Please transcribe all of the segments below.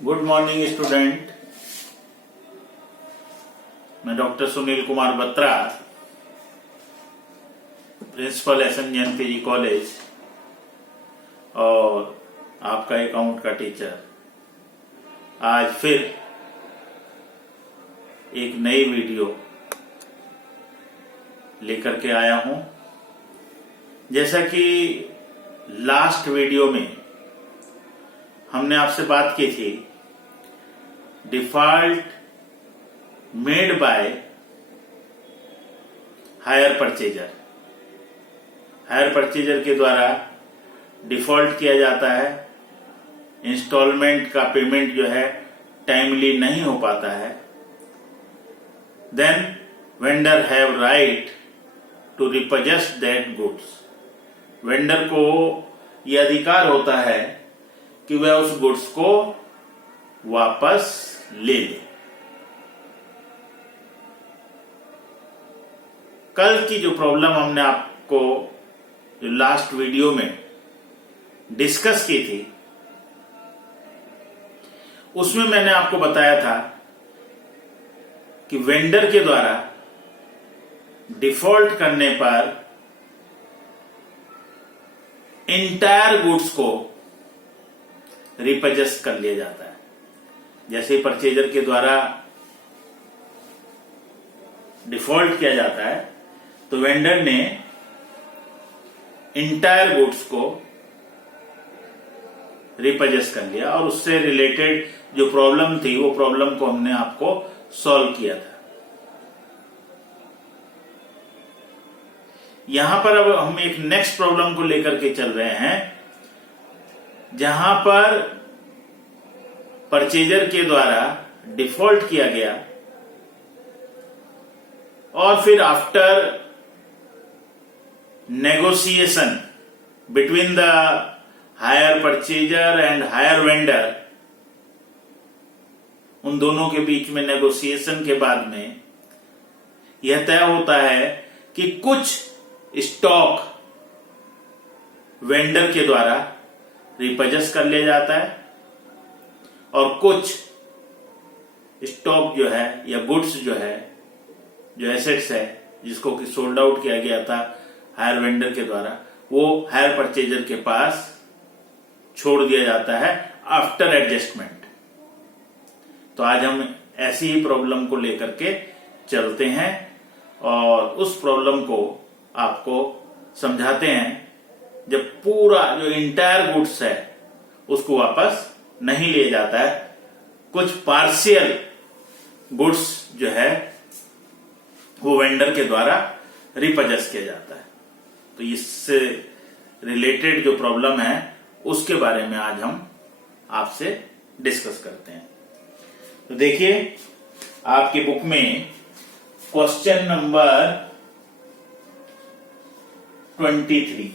Good morning student. मैं doctor Sunil Kumar Batra, principal SMGN PG college और आपका अकाउंट का टीचर, आज फिर एक नई वीडियो लेकर के आया हूं। जैसा कि लास्ट वीडियो में हमने आपसे बात की थी, default made by hire purchaser. Hire purchaser के द्वारा डिफॉल्ट किया जाता है, इंस्टॉलमेंट का पेमेंट जो है टाइमली नहीं हो पाता है। Then vendor have right to repossess that goods. Vendor को यह अधिकार होता है कि वह उस गुड्स को वापस ले ले। कल की जो प्रॉब्लम हमने आपको जो लास्ट वीडियो में डिस्कस की थी, उसमें मैंने आपको बताया था कि वेंडर के द्वारा डिफॉल्ट करने पर इंटायर गुड्स को रिपोजेस कर लिया जाता है। जैसे परचेजर के द्वारा डिफॉल्ट किया जाता है तो वेंडर ने इंटायर गुड्स को रिपोजेस कर लिया और उससे रिलेटेड जो प्रॉब्लम थी वो प्रॉब्लम को हमने आपको सॉल्व किया था। यहां पर अब हम एक नेक्स्ट प्रॉब्लम को लेकर के चल रहे हैं, जहां पर परचेजर के द्वारा डिफॉल्ट किया गया और फिर after negotiation between the hire purchaser and hire vendor, उन दोनों के बीच में नेगोशिएशन के बाद में यह तय होता है कि कुछ स्टॉक वेंडर के द्वारा रिपोजेस कर लिया जाता है और कुछ स्टॉक जो है या गुड्स जो है, जो एसेट्स है जिसको कि सोल्ड आउट किया गया था हायर वेंडर के द्वारा, वो हायर परचेजर के पास छोड़ दिया जाता है आफ्टर एडजस्टमेंट। तो आज हम ऐसी ही प्रॉब्लम को लेकर के चलते हैं और उस प्रॉब्लम को आपको समझाते हैं जब पूरा जो इंटायर गुड्स है उसको वापस नहीं लिया जाता है, कुछ पार्शियल गुड्स जो है वो वेंडर के द्वारा रिपोजेस किया जाता है। तो इससे रिलेटेड जो प्रॉब्लम है उसके बारे में आज हम आपसे डिस्कस करते हैं। तो देखिए, आपकी बुक में क्वेश्चन नंबर 23,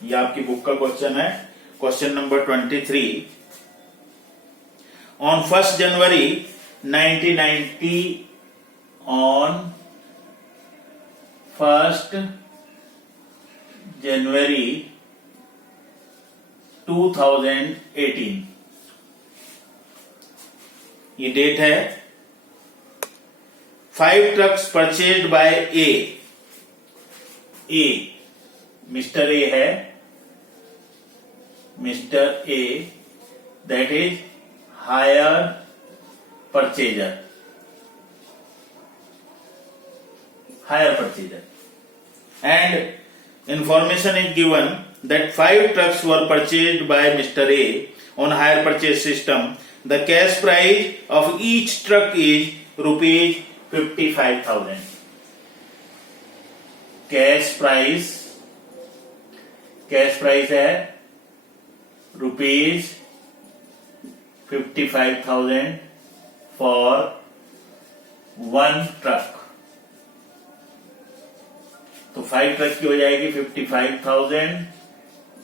ये आपकी बुक का क्वेश्चन है, question number 23। On 1 January 1990, on 1 जनवरी 2018, ये डेट है। 5 trucks purchased by a mister A है, mister A, that is hire purchaser, and information is given that 5 trucks were purchased by Mr. A on hire purchase system. The cash price of each truck is rupees 55,000. Cash price है rupees 55,000 for 1 truck. तो 5 truck की हो जाएगी 55,000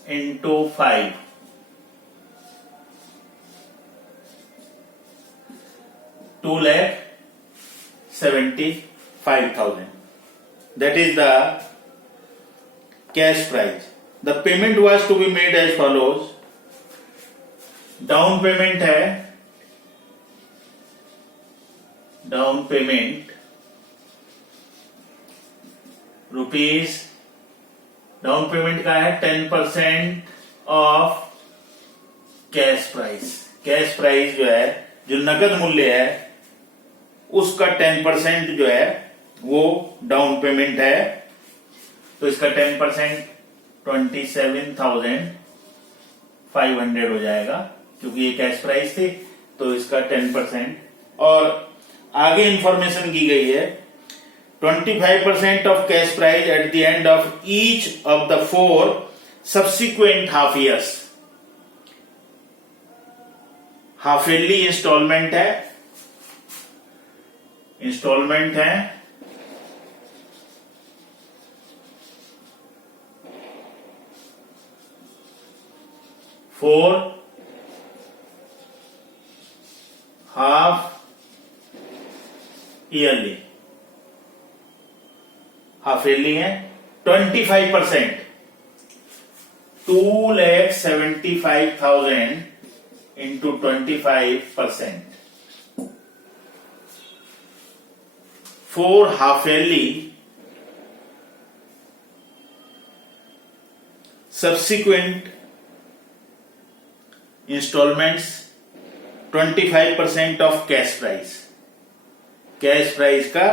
into 5, 2,75,000. That is the cash price. The payment was to be made as follows: down payment है, down payment rupees, down payment का है 10% of cash price. Cash price जो है, जो नगद मूल्य है, उसका 10% जो है वो डाउन पेमेंट है। तो इसका 10% 27,500 हो जाएगा, क्योंकि ये कैश प्राइस थी, तो इसका 10%। और आगे इंफॉर्मेशन की गई है 25% of cash price at the end of each of the 4 subsequent half years. Half yearly instalment है, इंस्टॉलमेंट है, four half yearly, half yearly है। 25% 2,75,000 into 25%, 4 half yearly subsequent instalments, 25% of cash price, cash price का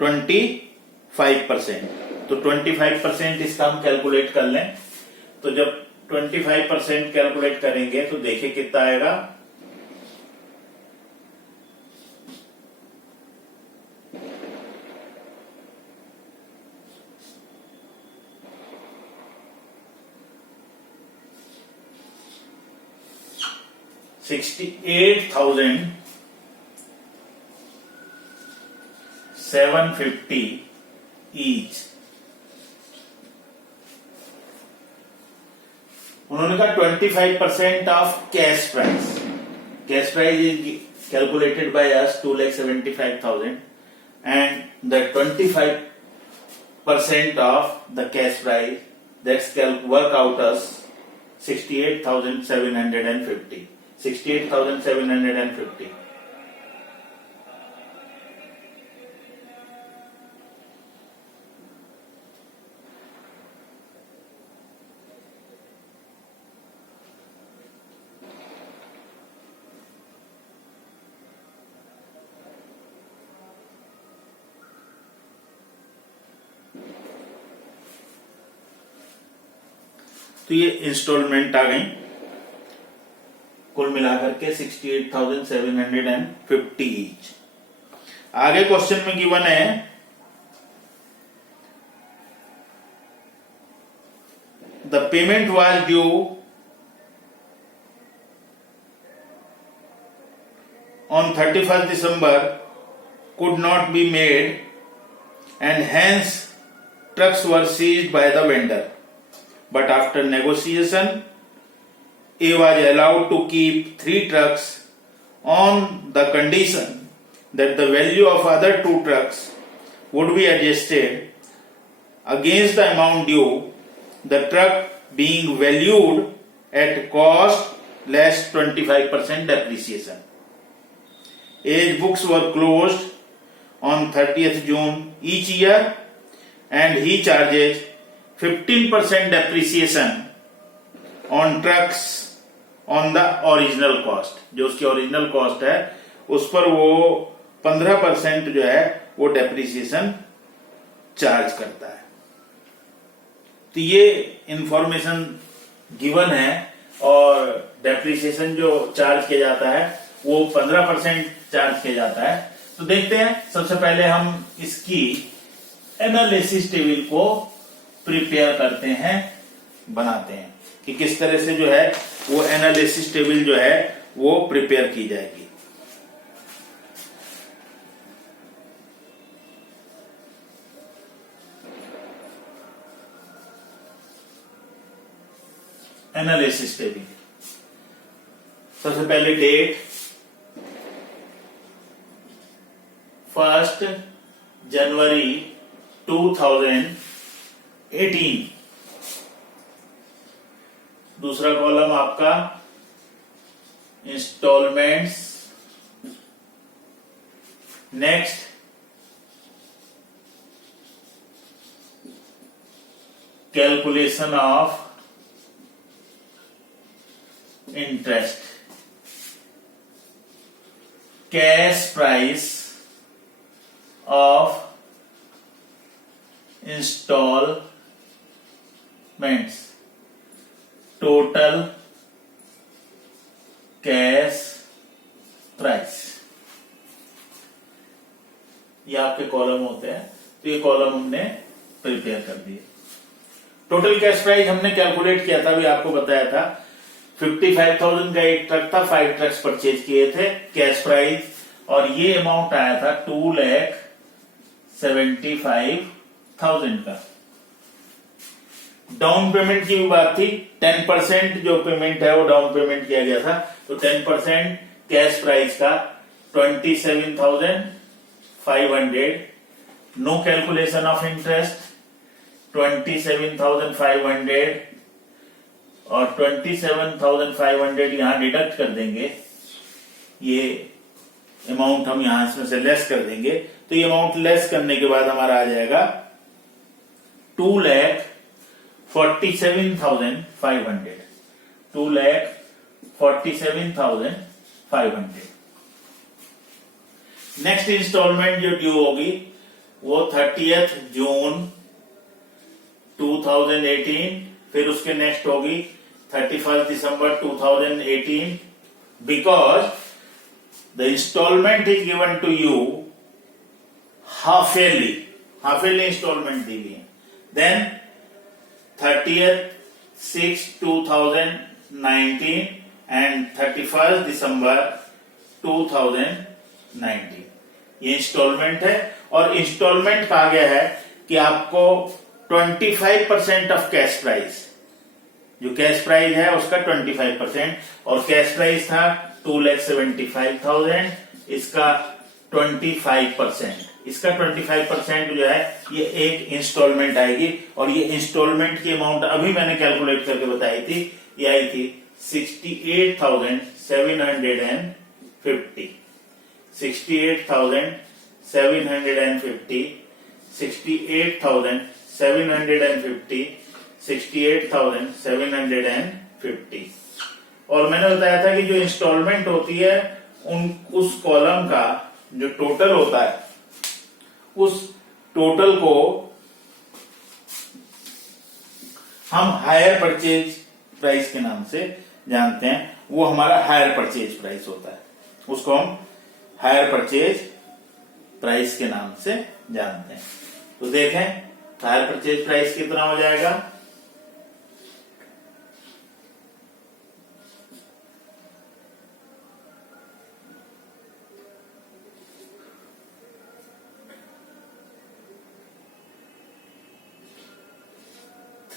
25%। तो 25% इसका हम calculate कर लें। तो जब 25% कैलकुलेट करेंगे तो देखिए कितना आएगा। $68,750 ईच। उन्होंने कहा 25% of cash price. Cash price is calculated by us 2,75,000 and the 25% of the cash price that's work out as 68,750। 68,750। तो ये इंस्टॉलमेंट आ गई, कुल मिलाकर के 68,750 ईच। आगे क्वेश्चन में गिवन है the payment was due on 31st December, could not be made and hence trucks were seized by the vendor. But after negotiation, A was allowed to keep 3 trucks on the condition that the value of other 2 trucks would be adjusted against the amount due, the truck being valued at cost less 25% depreciation. As books were closed on 30th June each year and he charges 15% depreciation on trucks on the original cost। जो उसकी original cost है उस पर वो 15% जो है वो depreciation charge करता है। तो ये इंफॉर्मेशन गिवन है और डेप्रिसिएशन जो चार्ज किया जाता है वो 15% चार्ज किया जाता है। तो देखते हैं, सबसे पहले हम इसकी एनालिसिस टेबल को प्रिपेयर करते हैं, बनाते हैं कि किस तरह से जो है वो एनालिसिस टेबल जो है वो प्रिपेयर की जाएगी। एनालिसिस टेबल, सबसे पहले डेट 1 जनवरी 2018। दूसरा कॉलम आपका installments. Next, calculation of interest. Cash price of installments. Total cash price. ये आपके कॉलम होते हैं, तो ये कॉलम हमने प्रिपेयर कर दिए। टोटल कैश प्राइस हमने कैलकुलेट किया था, अभी आपको बताया था 55,000 का एक ट्रक था, 5 ट्रक्स परचेज किए थे, कैश प्राइस, और ये अमाउंट आया था 2,75,000 का। डाउन पेमेंट की भी बात थी, 10% जो पेमेंट है वो डाउन पेमेंट किया गया था, तो 10% कैश प्राइस का 27,500। नो कैलकुलेशन ऑफ इंटरेस्ट, 27,500 और 27,500 यहां डिडक्ट कर देंगे, ये अमाउंट हम यहां इसमें से लेस कर देंगे, तो ये अमाउंट लेस करने के बाद हमारा आ जाएगा 2,47,500। 2,47,500। नेक्स्ट इंस्टॉलमेंट जो ड्यू होगी वो 30th जून 2018, फिर उसके नेक्स्ट होगी 31st December 2018, because the installment is given to you half yearly installment दी गई है। देन 30th 6 2019 एंड 31st दिसंबर 2019 ये इंस्टॉलमेंट है, और इंस्टॉलमेंट कहा गया है कि आपको 25% ऑफ कैश प्राइस, जो कैश प्राइस है उसका 25%, और कैश प्राइस था 2,75,000, इसका 25%, इसका 25% जो है ये एक इंस्टॉलमेंट आएगी, और ये इंस्टॉलमेंट की अमाउंट अभी मैंने कैलकुलेट करके बताई थी, ये आई थी 68,750। 68,750, 68,750, 68,750। और मैंने बताया था कि जो इंस्टॉलमेंट होती है उस कॉलम का जो टोटल होता है, उस टोटल को हम हायर परचेज प्राइस के नाम से जानते हैं, वो हमारा हायर परचेज प्राइस होता है, उसको हम हायर परचेज प्राइस के नाम से जानते हैं। तो देखें हायर परचेज प्राइस कितना हो जाएगा,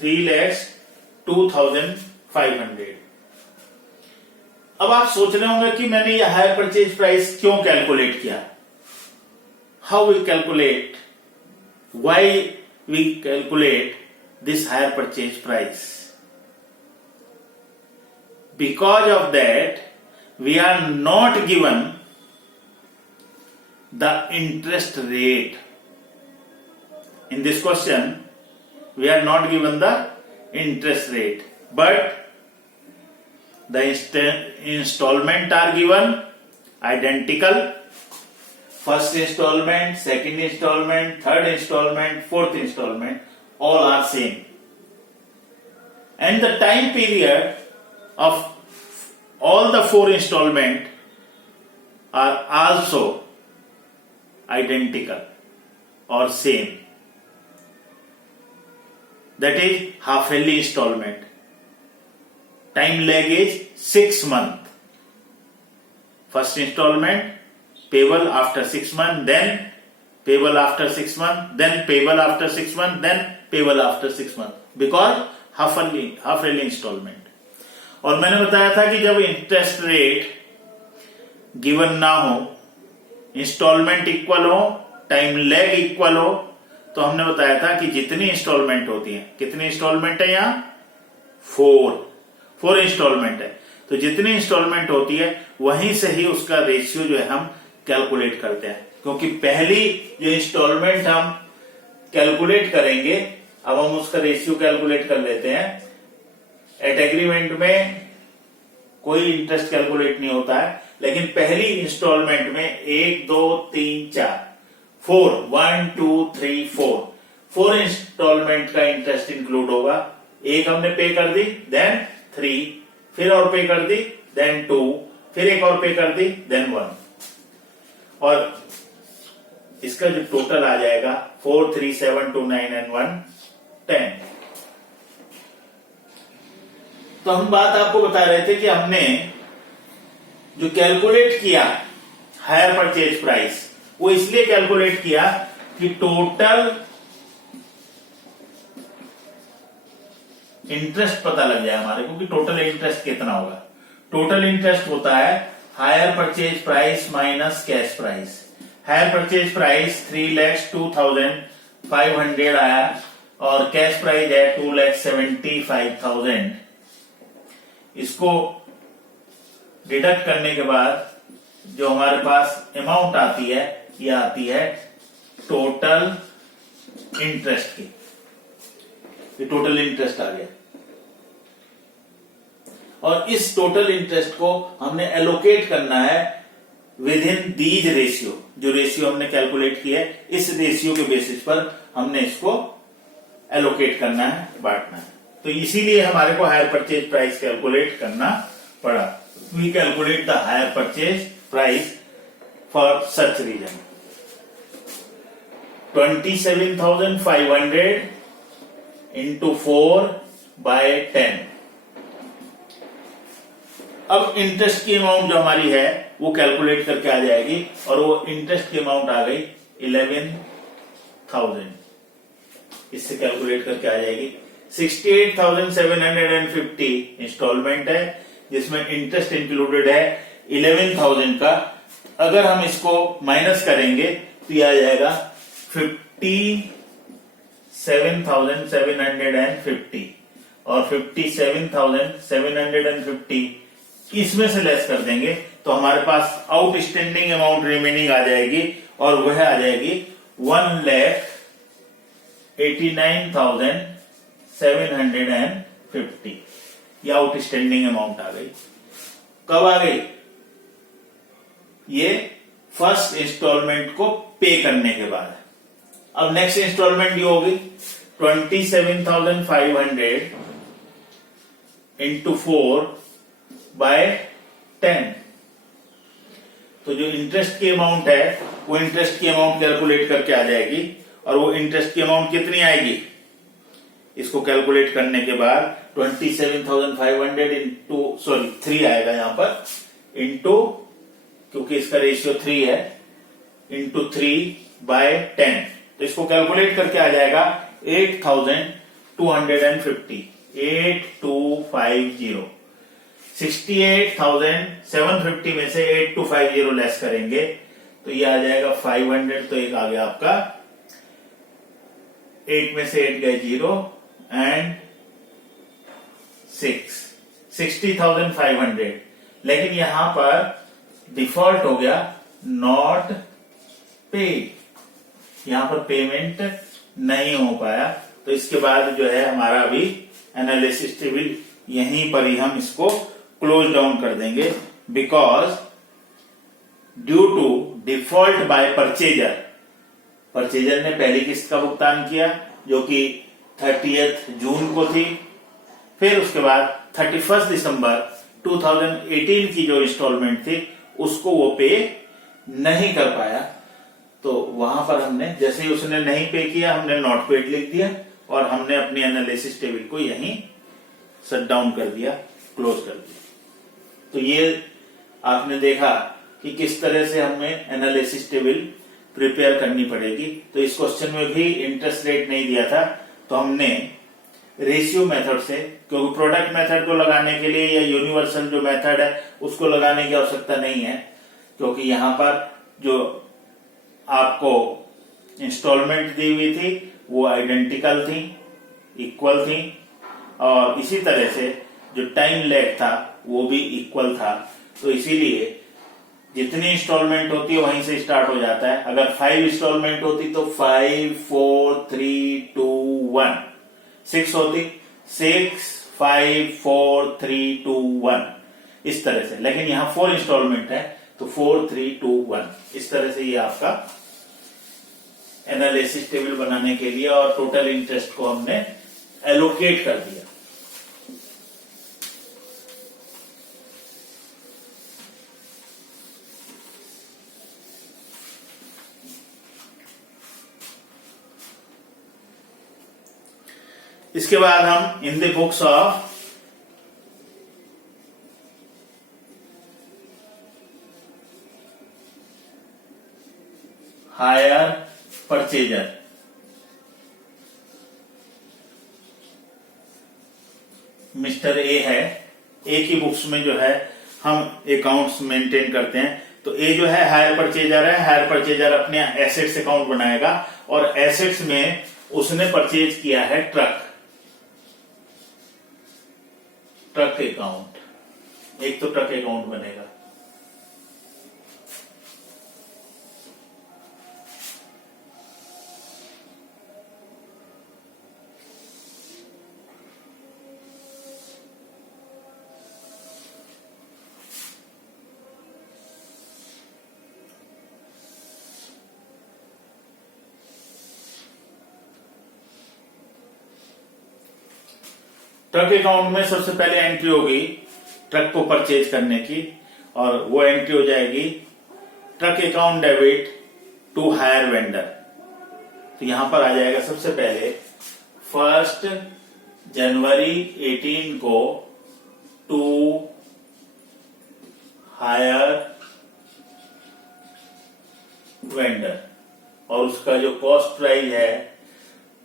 $3,02,500। अब आप सोच रहे होंगे कि मैंने ये हायर परचेज प्राइस क्यों कैलकुलेट किया, how we calculate, why we calculate this hire purchase price. Because of that we are not given the interest rate in this question. We are not given the interest rate, but the installment are given identical. First installment, second installment, third installment, fourth installment, all are same. And the time period of all the 4 installment are also identical or same. That is half yearly installment. Time lag is 6 months. First installment payable after 6 months, then payable after 6 months, then payable after 6 months, then payable after 6 months. Because half yearly installment. और मैंने बताया था कि जब interest rate given ना हो, instalment equal हो, time lag equal हो, तो हमने बताया था कि जितनी इंस्टॉलमेंट होती है, कितनी इंस्टॉलमेंट है यहाँ 4 इंस्टॉलमेंट है, तो जितनी इंस्टॉलमेंट होती है वहीं से ही उसका रेशियो जो है हम कैलकुलेट करते हैं, क्योंकि पहली जो इंस्टॉलमेंट हम कैलकुलेट करेंगे, अब हम उसका रेशियो कैलकुलेट कर लेते हैं। एट एग्रीमेंट में कोई इंटरेस्ट कैलकुलेट नहीं होता है, लेकिन पहली इंस्टॉलमेंट में 1 2 3 4 4 1 2 3 4 इंस्टॉलमेंट का इंटरेस्ट इंक्लूड होगा। एक हमने पे कर दी, देन 3, फिर और पे कर दी, देन 2, फिर एक और पे कर दी, देन 1, और इसका जो टोटल आ जाएगा 4 3 7 2 9 एंड 1 10। तो हम बात आपको बता रहे थे कि हमने जो कैलकुलेट किया हायर परचेज प्राइस, वो इसलिए कैलकुलेट किया कि टोटल इंटरेस्ट पता लग जाए हमारे को कि टोटल इंटरेस्ट कितना होगा। टोटल इंटरेस्ट होता है higher purchase price minus cash price. Higher purchase price 3,02,500 आया और कैश प्राइस है 2,75,000। इसको डिडक्ट करने के बाद जो हमारे पास अमाउंट आती है, ये आती है टोटल इंटरेस्ट की। ये टोटल इंटरेस्ट आ गया, और इस टोटल इंटरेस्ट को हमने एलोकेट करना है विद इन दीज रेशियो। जो रेशियो हमने कैलकुलेट किया है, इस रेशियो के बेसिस पर हमने इसको एलोकेट करना है, बांटना है। तो इसीलिए हमारे को हायर परचेज प्राइस कैलकुलेट करना पड़ा। We calculate the hire purchase price for such reason. 27,500 into 4/10। अब इंटरेस्ट की अमाउंट जो हमारी है वो कैलकुलेट करके आ जाएगी, और वो इंटरेस्ट की अमाउंट आ गई 11,000। इससे कैलकुलेट करके आ जाएगी। 68,750 इंस्टॉलमेंट है, जिसमें इंटरेस्ट इंक्लूडेड है 11,000 का। अगर हम इसको माइनस करेंगे तो यह आ जाएगा 57,750, और 57,750 इसमें से लेस कर देंगे तो हमारे पास आउटस्टैंडिंग अमाउंट रिमेनिंग आ जाएगी, और वह आ जाएगी 1,89,750। यह आउटस्टैंडिंग अमाउंट आ गई। कब आ गई? ये फर्स्ट इंस्टॉलमेंट को पे करने के बाद। अब नेक्स्ट इंस्टॉलमेंट ये होगी 27,500 इंटू 4/10। तो जो इंटरेस्ट की अमाउंट है वो इंटरेस्ट की अमाउंट कैलकुलेट करके आ जाएगी, और वो इंटरेस्ट की अमाउंट कितनी आएगी इसको कैलकुलेट करने के बाद 27,500 इंटू 3 आएगा यहां पर, इंटू, क्योंकि इसका रेशियो 3 है, इंटू 3/10। तो इसको कैलकुलेट करके आ जाएगा 8,250। 8250। 68,750 में से 8250 लेस करेंगे तो ये आ जाएगा 500। तो एक आ गया आपका 8 में से 8 गए 0 एंड 60,500। लेकिन यहां पर डिफॉल्ट हो गया नॉट पेड, यहां पर पेमेंट नहीं हो पाया। तो इसके बाद जो है हमारा अभी एनालिसिस टेबल यहीं पर ही हम इसको क्लोज डाउन कर देंगे, because due to default by purchaser. Purchaser ने पहली किस्त का भुगतान किया जो कि 30 जून को थी, फिर उसके बाद 31 दिसंबर 2018 की जो इंस्टॉलमेंट थी उसको वो पे नहीं कर पाया। तो वहां पर हमने जैसे ही उसने नहीं पे किया हमने नॉट पेड लिख दिया और हमने अपनी एनालिसिस टेबल को यहीं शट डाउन कर दिया, क्लोज कर दिया। तो ये आपने देखा कि किस तरह से हमें एनालिसिस टेबल प्रिपेयर करनी पड़ेगी। तो इस क्वेश्चन में भी इंटरेस्ट रेट नहीं दिया था, तो हमने रेशियो मेथड से, क्योंकि प्रोडक्ट मेथड को लगाने के लिए या यूनिवर्सल जो मेथड है उसको लगाने की आवश्यकता नहीं है, क्योंकि यहां पर जो आपको इंस्टॉलमेंट दी हुई थी वो आइडेंटिकल थी, इक्वल थी, और इसी तरह से जो टाइम लैग था वो भी इक्वल था। तो इसीलिए जितनी इंस्टॉलमेंट होती है वहीं से स्टार्ट हो जाता है। अगर 5 इंस्टॉलमेंट होती तो 5 4 3 2 1, 6 होती 6 5 4 3 2 1, इस तरह से। लेकिन यहां 4 इंस्टॉलमेंट है तो 4 3 2 1, इस तरह से ये आपका एनालिसिस टेबल बनाने के लिए और टोटल इंटरेस्ट को हमने एलोकेट कर दिया। इसके बाद हम in the books of hire purchaser, mister A है, ए की बुक्स में जो है हम अकाउंट्स मेंटेन करते हैं। तो ए जो है हायर परचेजर है। हायर परचेजर अपने एसेट्स अकाउंट बनाएगा और एसेट्स में उसने परचेज किया है ट्रक अकाउंट, एक तो ट्रक अकाउंट बनेगा। ट्रक अकाउंट में सबसे पहले एंट्री होगी ट्रक को परचेज करने की, और वो एंट्री हो जाएगी truck account debit to hire vendor. तो यहां पर आ जाएगा सबसे पहले 1 जनवरी 18 को टू हायर वेंडर, और उसका जो कॉस्ट प्राइस है,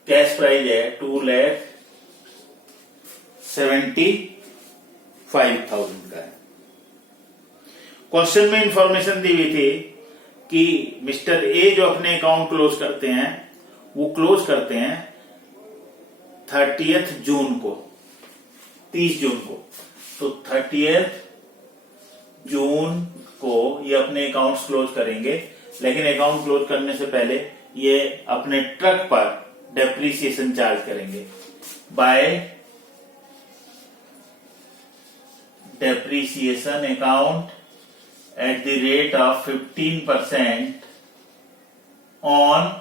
कैश प्राइस है 2,75,000 का है। क्वेश्चन में इंफॉर्मेशन दी हुई थी कि मिस्टर ए जो अपने अकाउंट क्लोज करते हैं वो क्लोज करते हैं 30 जून को, 30 जून को। तो 30 जून को ये अपने अकाउंट्स क्लोज करेंगे, लेकिन अकाउंट क्लोज करने से पहले ये अपने ट्रक पर डेप्रिसिएशन चार्ज करेंगे bye depreciation account at the rate of 15% on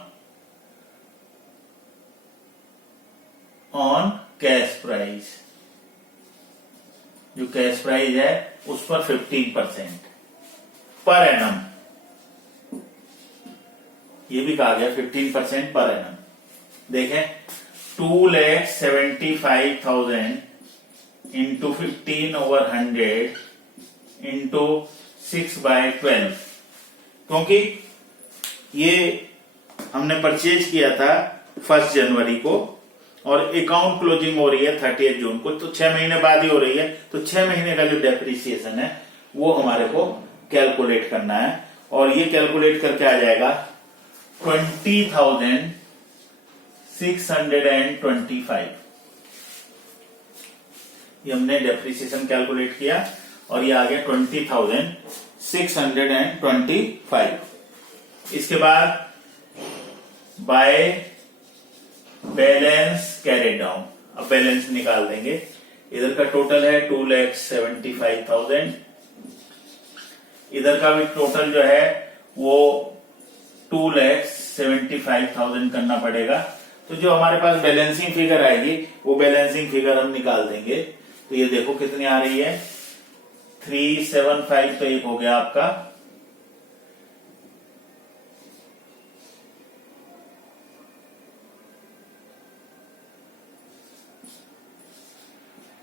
cash price। जो कैश प्राइस है उस पर 15% पर एनम, ये भी कहा गया 15% पर एनम। देखें 2,75,000 इंटू 15/100 इंटू 6/12, क्योंकि ये हमने परचेज किया था 1 जनवरी को और अकाउंट क्लोजिंग हो रही है 30 जून को, तो 6 महीने बाद ही हो रही है। तो 6 महीने का जो डेप्रिसिएशन है वो हमारे को कैलकुलेट करना है, और ये कैलकुलेट करके आ जाएगा 20,625। ये हमने डेप्रिसिएशन कैलकुलेट किया और ये आ गया 20,625। इसके बाद बाय बैलेंस कैरी डाउन, अब बैलेंस निकाल देंगे। इधर का टोटल है 2,75,000, इधर का भी टोटल जो है वो 2,75,000 करना पड़ेगा। तो जो हमारे पास बैलेंसिंग फिगर आएगी वो बैलेंसिंग फिगर हम निकाल देंगे। तो ये देखो कितनी आ रही है 375, तो एक हो गया आपका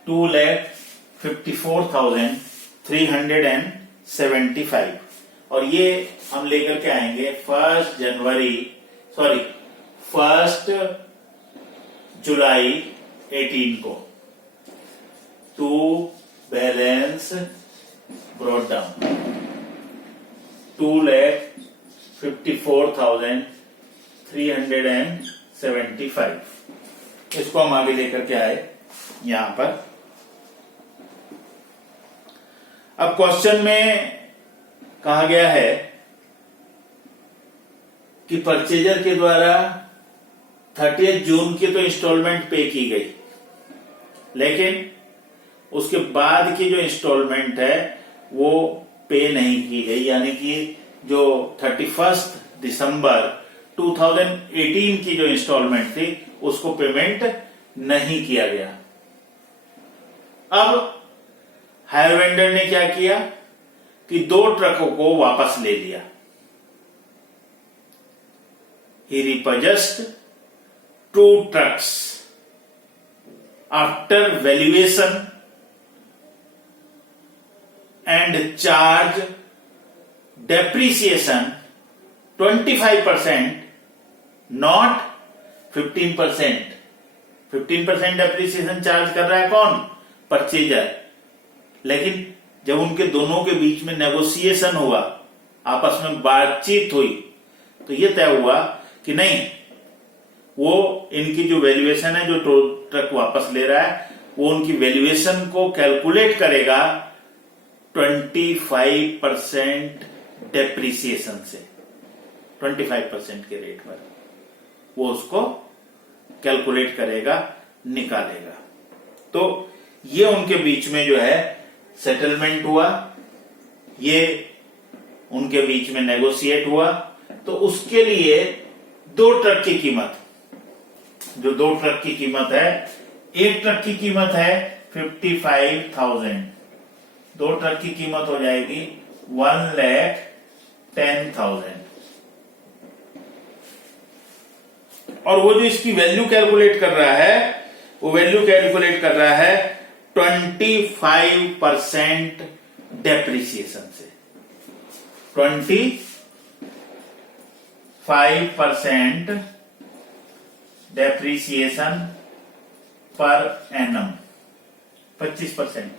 2,54,375, और ये हम लेकर के आएंगे 1 जुलाई 18 को टू बैलेंस ब्रॉट डाउन 2,54,375। इसको हम आगे लेकर के आए यहां पर। अब क्वेश्चन में कहा गया है कि परचेजर के द्वारा 30 जून की तो इंस्टॉलमेंट पे की गई, लेकिन उसके बाद की जो इंस्टॉलमेंट है वो पे नहीं की गई, यानी कि जो 31 दिसंबर 2018 की जो इंस्टॉलमेंट थी उसको पेमेंट नहीं किया गया। अब हायर वेंडर ने क्या किया कि 2 ट्रकों को वापस ले लिया। ही रिपजेस्ड 2 trucks after valuation and charge depreciation 25%, not 15%। 15% depreciation charge कर रहा है कौन? परचेजर। लेकिन जब उनके दोनों के बीच में नेगोशिएशन हुआ, आपस में बातचीत हुई, तो यह तय हुआ कि नहीं, वो इनकी जो वैल्यूएशन है, जो ट्रक वापस ले रहा है, वो उनकी वैल्यूएशन को कैलकुलेट करेगा 25% डेप्रिसिएशन से। 25% के रेट पर वो उसको कैलकुलेट करेगा, निकालेगा। तो ये उनके बीच में जो है सेटलमेंट हुआ, ये उनके बीच में नेगोशिएट हुआ। तो उसके लिए 2 ट्रक की कीमत, जो 2 ट्रक की कीमत है, एक ट्रक की कीमत है 55,000, 2 ट्रक की कीमत हो जाएगी 1,10,000। और वो जो इसकी वैल्यू कैलकुलेट कर रहा है, वो वैल्यू कैलकुलेट कर रहा है 25% डेप्रिसिएशन से। 25% डेप्रिसिएशन पर एनम, 25%।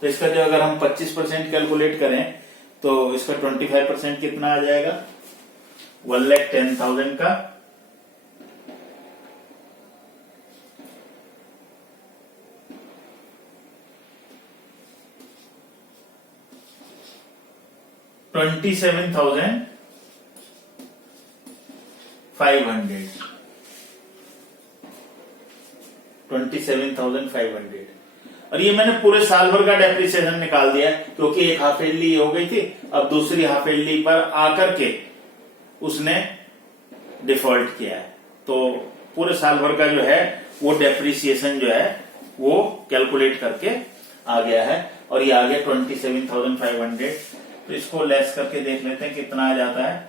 तो इसका जो अगर हम 25% कैलकुलेट करें तो इसका 25% कितना आ जाएगा? 1,10,000 का 27,500। और ये मैंने पूरे साल भर का डेप्रिसिएशन निकाल दिया, क्योंकि एक हाफ ईयरली हो गई थी, अब दूसरी हाफ ईयरली पर आकर के उसने डिफॉल्ट किया है। तो पूरे साल भर का जो है वो डेप्रिसिएशन जो है वो कैलकुलेट करके आ गया है, और ये आ गया 27,500। तो इसको लेस करके देख लेते हैं कितना आ जाता है।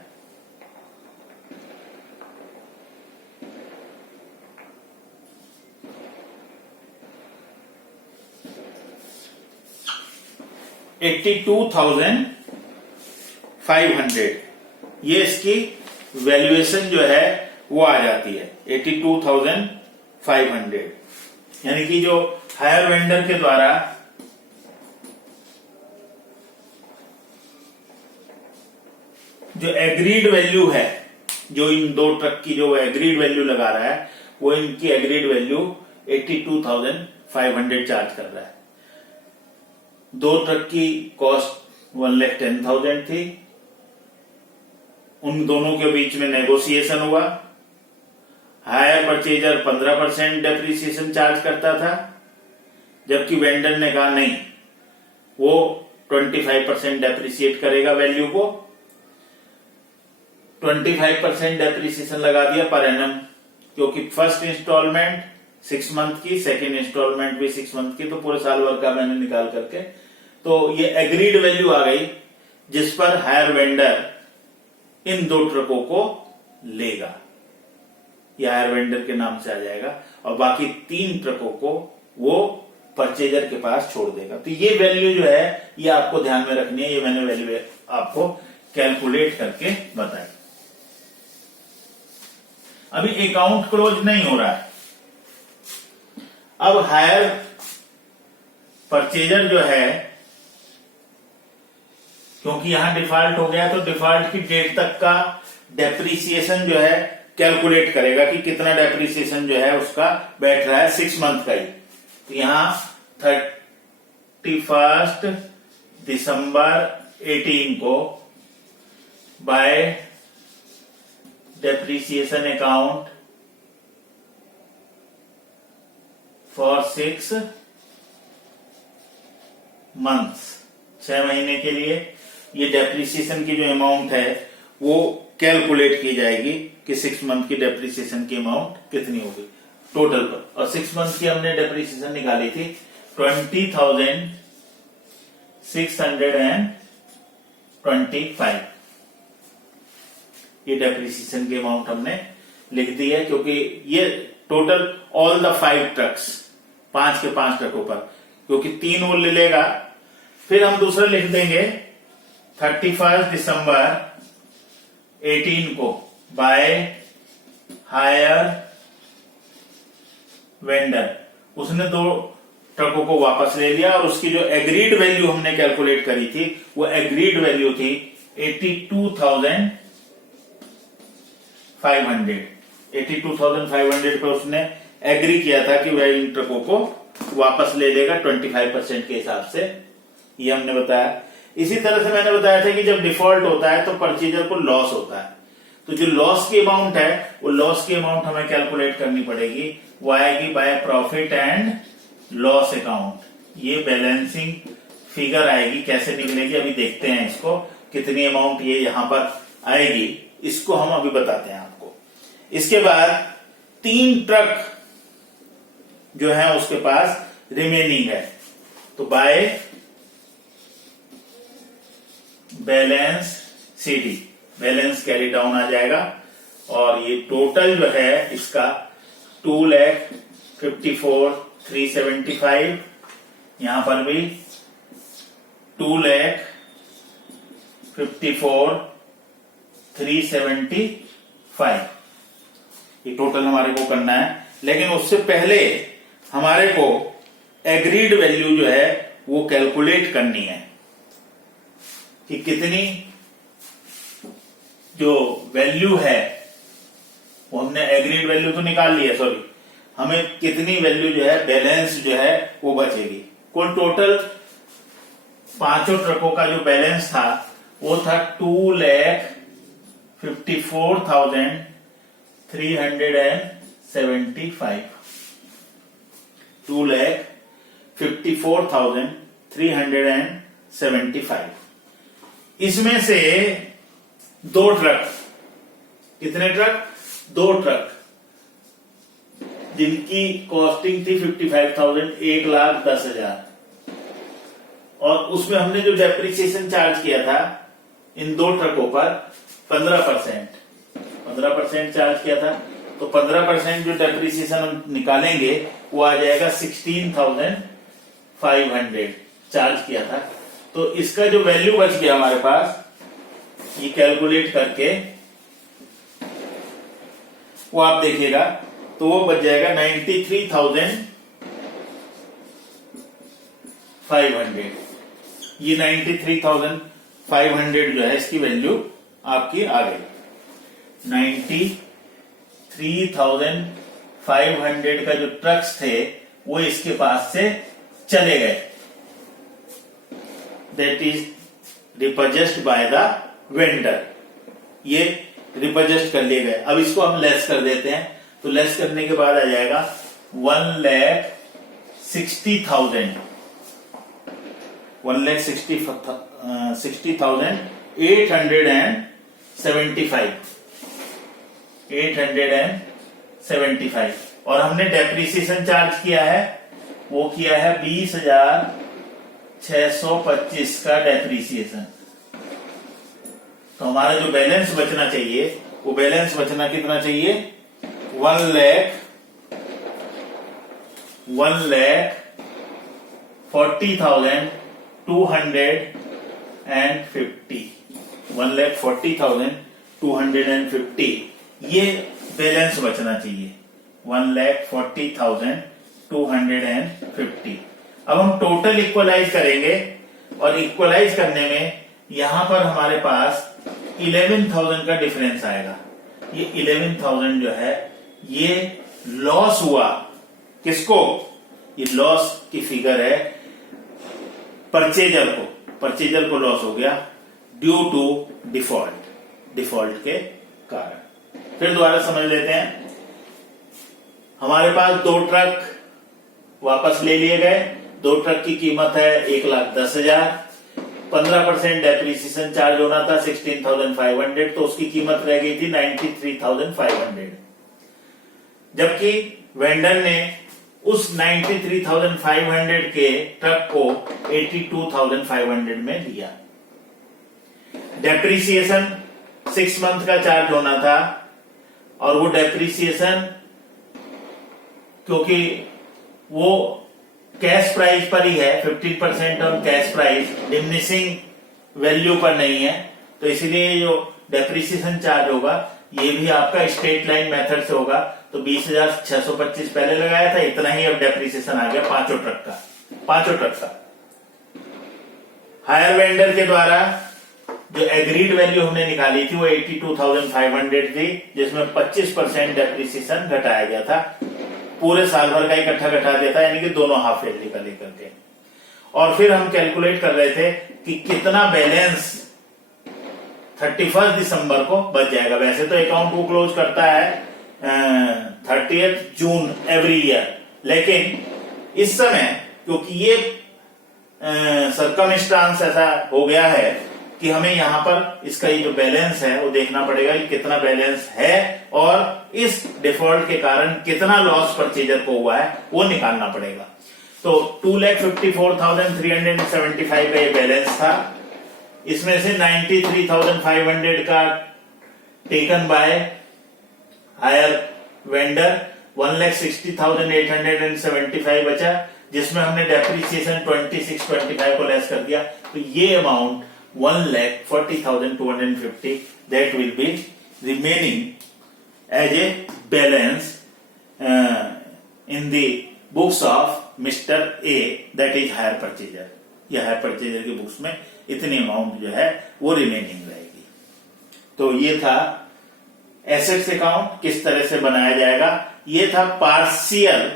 $82,500 ये इसकी वैल्यूएशन जो है वो आ जाती है 82,500। यानी कि जो हायर वेंडर के द्वारा जो एग्रीड वैल्यू है, जो इन 2 ट्रक की जो एग्रीड वैल्यू लगा रहा है, वो इनकी एग्रीड वैल्यू 82,500 चार्ज कर रहा है। 2 ट्रक की कॉस्ट 1,10,000 थी, उन दोनों के बीच में नेगोशिएशन हुआ। हायर परचेजर 15% डेप्रिसिएशन चार्ज करता था, जबकि वेंडर ने कहा नहीं, वो 25% डेप्रिसिएट करेगा वैल्यू को। 25% डेप्रिसिएशन लगा दिया पर एनम, क्योंकि फर्स्ट इंस्टॉलमेंट 6 मंथ की, सेकेंड इंस्टॉलमेंट भी 6 मंथ की, तो पूरे साल भर का मैंने निकाल करके, तो ये एग्रीड वैल्यू आ गई, जिस पर हायर वेंडर इन 2 ट्रकों को लेगा, ये हायर वेंडर के नाम से आ जाएगा, और बाकी 3 ट्रकों को वो परचेजर के पास छोड़ देगा। तो ये वैल्यू जो है ये आपको ध्यान में रखनी है, ये मैंने वैल्यू आपको कैलकुलेट करके बताई। अभी अकाउंट क्लोज नहीं हो रहा है। अब हायर परचेजर जो है, क्योंकि यहां डिफॉल्ट हो गया, तो डिफॉल्ट की डेट तक का डेप्रिसिएशन जो है कैलकुलेट करेगा कि कितना डेप्रिसिएशन जो है उसका बैठ रहा है 6 मंथ का ही। तो यहां 31 दिसंबर 18 को bye depreciation account for 6 months, 6 महीने के लिए ये डेप्रिसिएशन की जो अमाउंट है वो कैलकुलेट की जाएगी कि 6 मंथ की डेप्रिसिएशन की अमाउंट कितनी होगी टोटल पर। और 6 मंथ की हमने डेप्रिसिएशन निकाली थी 20,625। ये डेप्रिसिएशन की अमाउंट हमने लिख दी है, क्योंकि ये टोटल ऑल द 5 ट्रक्स, 5 के 5 ट्रकों पर, क्योंकि 3 वो ले लेगा। फिर हम दूसरा लिख देंगे 31 दिसंबर 18 को बाय हायर वेंडर, उसने 2 ट्रकों को वापस ले लिया और उसकी जो एग्रीड वैल्यू हमने कैलकुलेट करी थी वो एग्रीड वैल्यू थी 82,500। 82,500 पे उसने एग्री किया था कि वह इन ट्रकों को वापस ले लेगा 25% के हिसाब से, ये हमने बताया। इसी तरह से मैंने बताया था कि जब डिफॉल्ट होता है तो परचेजर को लॉस होता है, तो जो लॉस की अमाउंट है वो लॉस की अमाउंट हमें कैलकुलेट करनी पड़ेगी, वो आएगी by profit and loss account. ये बैलेंसिंग फिगर आएगी, कैसे निकलेगी अभी देखते हैं इसको, कितनी अमाउंट ये यहां पर आएगी इसको हम अभी बताते हैं आपको। इसके बाद 3 ट्रक जो है उसके पास रिमेनिंग है, तो by balance CD, balance carry down आ जाएगा और ये टोटल जो है इसका 2,54,375, यहां पर भी 2,54,375 ये टोटल हमारे को करना है। लेकिन उससे पहले हमारे को एग्रीड वैल्यू जो है वो कैलकुलेट करनी है कि कितनी जो वैल्यू है वो हमने एग्रीड वैल्यू तो निकाल ली है, सॉरी, हमें कितनी वैल्यू जो है बैलेंस जो है वो बचेगी। कुल टोटल 5 ट्रकों का जो बैलेंस था वो था 2,54,375, 2,54,375। इसमें से 2 ट्रक, कितने ट्रक? 2 ट्रक जिनकी कॉस्टिंग थी 55,000, 1,10,000, और उसमें हमने जो डेप्रिसिएशन चार्ज किया था इन 2 ट्रकों पर 15% चार्ज किया था, तो 15% जो डेप्रिसिएशन हम निकालेंगे वो आ जाएगा 16,500 चार्ज किया था। तो इसका जो वैल्यू बच गया हमारे पास, ये कैलकुलेट करके वो आप देखिएगा तो वो बच जाएगा 93,500। ये 93,500 जो है इसकी वैल्यू आपकी आ गई। 93,500 का जो ट्रक्स थे वो इसके पास से चले गए, that is repossessed by the vendor. ये रिपजेस्ट कर लिए गए। अब इसको हम लेस कर देते हैं, तो लेस करने के बाद आ जाएगा 1,60,000, 875 और हमने डेप्रिसिएशन चार्ज किया है, वो किया है 20,625 का डेप्रिसिएशन। तो हमारा जो बैलेंस बचना चाहिए वो बैलेंस बचना कितना चाहिए? 1,40,250, 1,40,250 ये बैलेंस बचना चाहिए, 1,40,250। अब हम टोटल इक्वलाइज करेंगे और इक्वलाइज करने में यहां पर हमारे पास 11,000 का डिफरेंस आएगा। ये 11,000 जो है ये लॉस हुआ, किसको? ये लॉस की फिगर है परचेजर को। परचेजर को लॉस हो गया ड्यू टू डिफॉल्ट के कारण। फिर दोबारा समझ लेते हैं। हमारे पास 2 ट्रक वापस ले लिए गए। 2 ट्रक की कीमत है 1,10,000। 15% डेप्रिसिएशन चार्ज होना था 16,500, तो उसकी कीमत रह गई थी 93,500। जबकि वेंडर ने उस 93,500 के ट्रक को 82,500 में लिया। डेप्रिसिएशन 6 मंथ का चार्ज होना था, और वो डेप्रिसिएशन क्योंकि वो कैश प्राइस पर ही है, 15% on cash price, diminishing value पर नहीं है, तो इसलिए जो डेप्रिसिएशन चार्ज होगा ये भी आपका स्ट्रेट लाइन मेथड से होगा। तो 20,625 पहले लगाया था, इतना ही अब डेप्रिसिएशन आ गया पांचों ट्रक का। हायर वेंडर के द्वारा जो एग्रीड वैल्यू हमने निकाली थी वो 82,500 थी, जिसमें 25% डेप्रिसिएशन घटाया गया था। पूरे साल भर का इकट्ठा घटा दिया था, यानी कि दोनों हाफ ईयरली का लेकर के। और फिर हम कैलकुलेट कर रहे थे कि कितना बैलेंस 31 दिसंबर को बच जाएगा। वैसे तो अकाउंट को क्लोज करता है 30 जून एवरी ईयर, लेकिन इस समय क्योंकि ये सर्कमस्टांस ऐसा हो गया है कि हमें यहां पर इसका ये जो बैलेंस है वो देखना पड़ेगा कि कितना बैलेंस है और इस डिफॉल्ट के कारण कितना लॉस परचेजर को हुआ है वो निकालना पड़ेगा। तो 2,54,375 का ये बैलेंस था। इसमें से 93,500 का टेकन बाय हायर वेंडर, 1,60,875 बचा, जिसमें हमने डेप्रिसिएशन 2625 को लेस कर दिया। तो ये amount 1,40,250 that will be remaining as a balance in the books of mister A, that is hire purchaser. या हायर परचेजर की बुक्स में इतनी अमाउंट जो है वो रिमेनिंग रहेगी। तो ये था एसेट्स अकाउंट किस तरह से बनाया जाएगा। ये था पार्शियल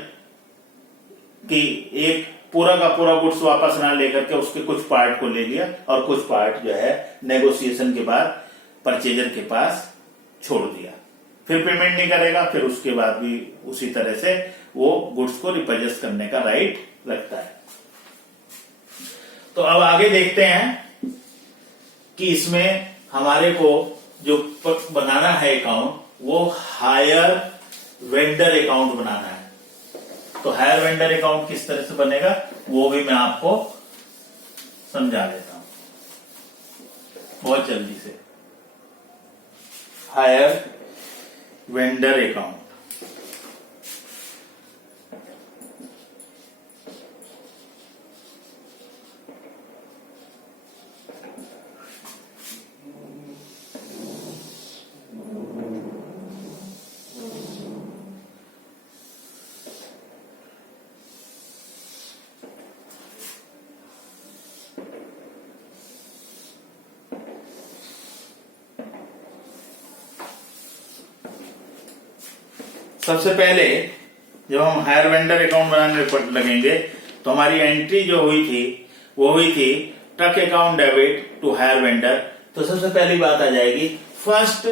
कि एक पूरा का पूरा गुड्स वापस ना लेकर के उसके कुछ पार्ट को ले लिया और कुछ पार्ट जो है नेगोशिएशन के बाद परचेजर के पास छोड़ दिया, फिर पेमेंट नहीं करेगा, फिर उसके बाद भी उसी तरह से वो गुड्स को रिपर्चेस करने का राइट रखता है। तो अब आगे देखते हैं कि इसमें हमारे को जो बनाना है अकाउंट वो हायर वेंडर अकाउंट बनाना है। तो हायर वेंडर अकाउंट किस तरह से बनेगा वो भी मैं आपको समझा देता हूं बहुत जल्दी से। हायर वेंडर अकाउंट, सबसे पहले जब हम हायर वेंडर अकाउंट बनाने लगेंगे तो हमारी एंट्री जो हुई थी वो हुई थी truck account debit to hire vendor. तो सबसे पहली बात आ जाएगी 1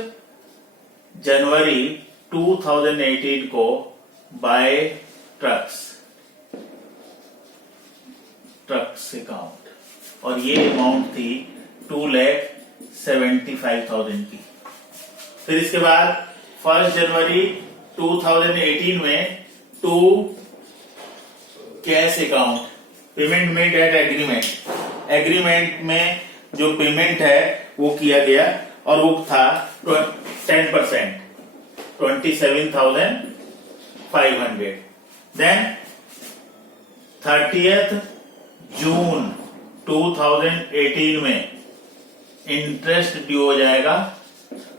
जनवरी 2018 को बाय ट्रक्स अकाउंट, और ये अमाउंट थी 2,75,000 की। फिर इसके बाद 1 जनवरी 2018 में to cash account payment made at agreement में जो पेमेंट है वो किया गया और वो था 10%, 27,500। देन 30 जून 2018 में इंटरेस्ट ड्यू हो जाएगा,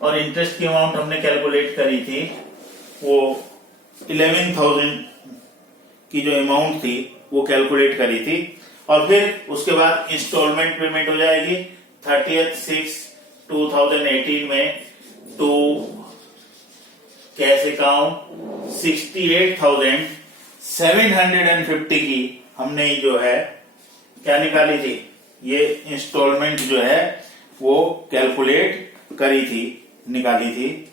और इंटरेस्ट की अमाउंट हमने कैलकुलेट करी थी वो 11,000 की जो अमाउंट थी वो कैलकुलेट करी थी। और फिर उसके बाद इंस्टॉलमेंट पेमेंट हो जाएगी 30/6/2018 में टू कैश अकाउंट 68,750 की हमने जो है क्या निकाली थी ये इंस्टॉलमेंट जो है वो कैलकुलेट करी थी, निकाली थी।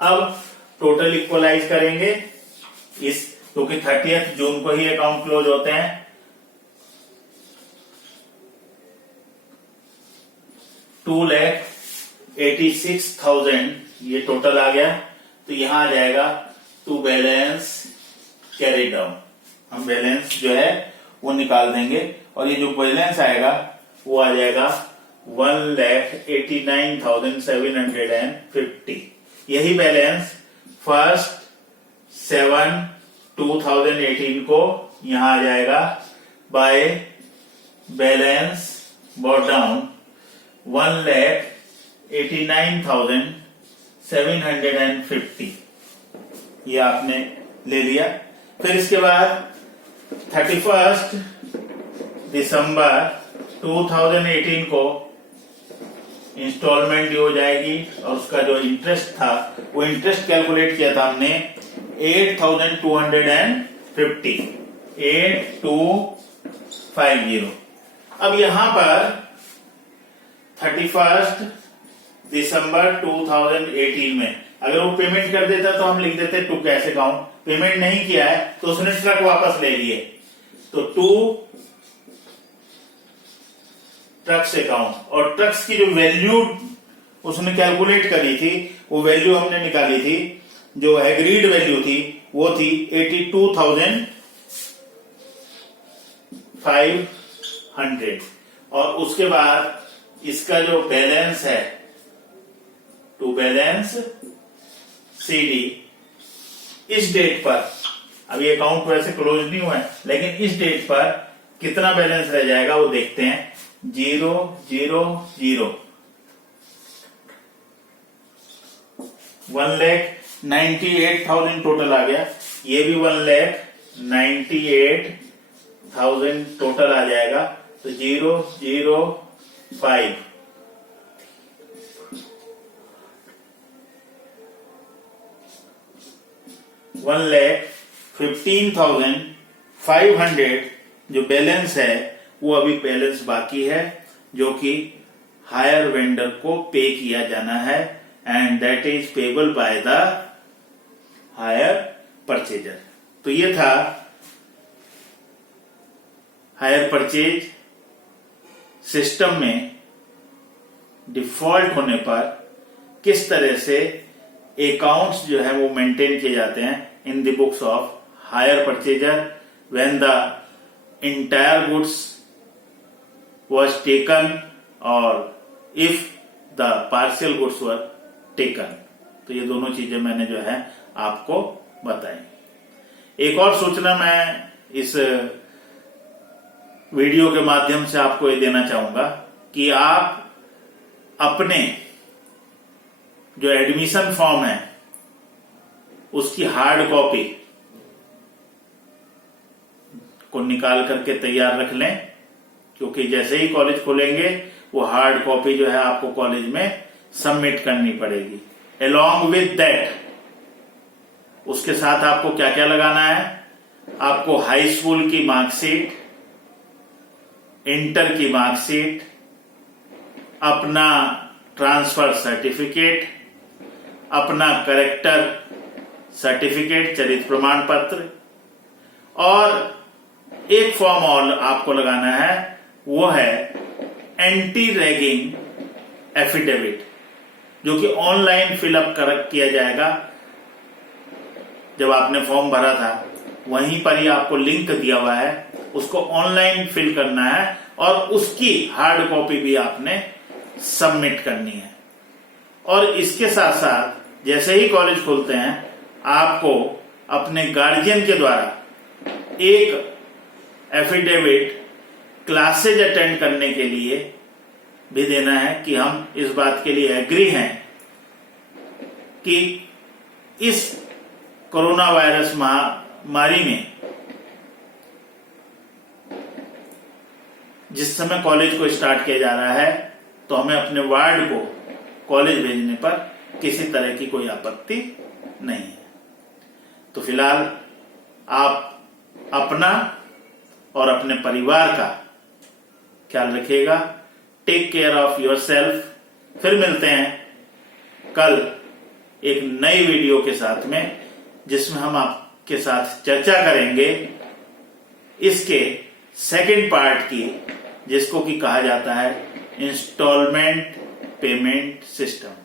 अब टोटल इक्वलाइज करेंगे इस, क्योंकि 30 जून को ही अकाउंट क्लोज होते हैं। 2,86,000 ये टोटल आ गया। तो यहां आ जाएगा टू बैलेंस कैरी डाउन, हम बैलेंस जो है वो निकाल देंगे और ये जो बैलेंस आएगा वो आ जाएगा 1,89,750। यही बैलेंस 1/7/2018 को यहां आ जाएगा बाय बैलेंस बॉट डाउन 1,89,750। ये आपने ले लिया। फिर इसके बाद 31 दिसंबर 2018 को इंस्टॉलमेंट ड्यू हो जाएगी और उसका जो इंटरेस्ट था वो इंटरेस्ट कैलकुलेट किया था हमने 8,250, 8250। अब यहां पर 31 दिसंबर 2018 में अगर वो पेमेंट कर देता तो हम लिख देते टू कैश अकाउंट। पेमेंट नहीं किया है तो उसने ट्रक वापस ले लिए, तो टू ट्रक्स अकाउंट। और ट्रक्स की जो वैल्यू उसने कैलकुलेट करी थी वो वैल्यू हमने निकाली थी, जो एग्रीड वैल्यू थी वो थी 82,500। और उसके बाद इसका जो बैलेंस है टू बैलेंस सीडी इस डेट पर, अभी अकाउंट वैसे क्लोज नहीं हुआ है लेकिन इस डेट पर कितना बैलेंस रह जाएगा वो देखते हैं। 000 1,98,000 टोटल आ गया। ये भी 1,98,000 टोटल आ जाएगा। तो 005 1,15,500 जो बैलेंस है वो अभी बैलेंस बाकी है, जो कि हायर वेंडर को पे किया जाना है and that is payable by the hire purchaser. तो ये था हायर परचेज सिस्टम में डिफॉल्ट होने पर किस तरह से अकाउंट्स जो है वो मेंटेन किए जाते हैं in the books of hire purchaser when the entire goods was taken or if the partial goods were taken। तो ये दोनों चीजें मैंने जो है आपको बताई। एक और सूचना मैं इस वीडियो के माध्यम से आपको ये देना चाहूंगा कि आप अपने जो एडमिशन फॉर्म है उसकी हार्ड कॉपी को निकाल करके तैयार रख लें, क्योंकि जैसे ही कॉलेज खोलेंगे वो हार्ड कॉपी जो है आपको कॉलेज में सबमिट करनी पड़ेगी। अलोंग विथ दैट उसके साथ आपको क्या क्या लगाना है, आपको हाई स्कूल की मार्कशीट, इंटर की मार्कशीट, अपना ट्रांसफर सर्टिफिकेट, अपना करेक्टर सर्टिफिकेट चरित्र प्रमाण पत्र, और एक फॉर्म और आपको लगाना है वो है एंटी रैगिंग एफिडेविट, जो कि ऑनलाइन फिलअप किया जाएगा। जब आपने फॉर्म भरा था वहीं पर ही आपको लिंक दिया हुआ है, उसको ऑनलाइन फिल करना है और उसकी हार्ड कॉपी भी आपने सबमिट करनी है। और इसके साथ साथ जैसे ही कॉलेज खोलते हैं आपको अपने गार्जियन के द्वारा एक एफिडेविट क्लासेज अटेंड करने के लिए भी देना है कि हम इस बात के लिए एग्री हैं कि इस कोरोना वायरस महामारी में जिस समय कॉलेज को स्टार्ट किया जा रहा है तो हमें अपने वार्ड को कॉलेज भेजने पर किसी तरह की कोई आपत्ति नहीं है। तो फिलहाल आप अपना और अपने परिवार का ख्याल रखिएगा। Take care of yourself. फिर मिलते हैं कल एक नई वीडियो के साथ में, जिसमें हम आपके साथ चर्चा करेंगे इसके सेकंड पार्ट की, जिसको कि कहा जाता है इंस्टॉलमेंट पेमेंट सिस्टम।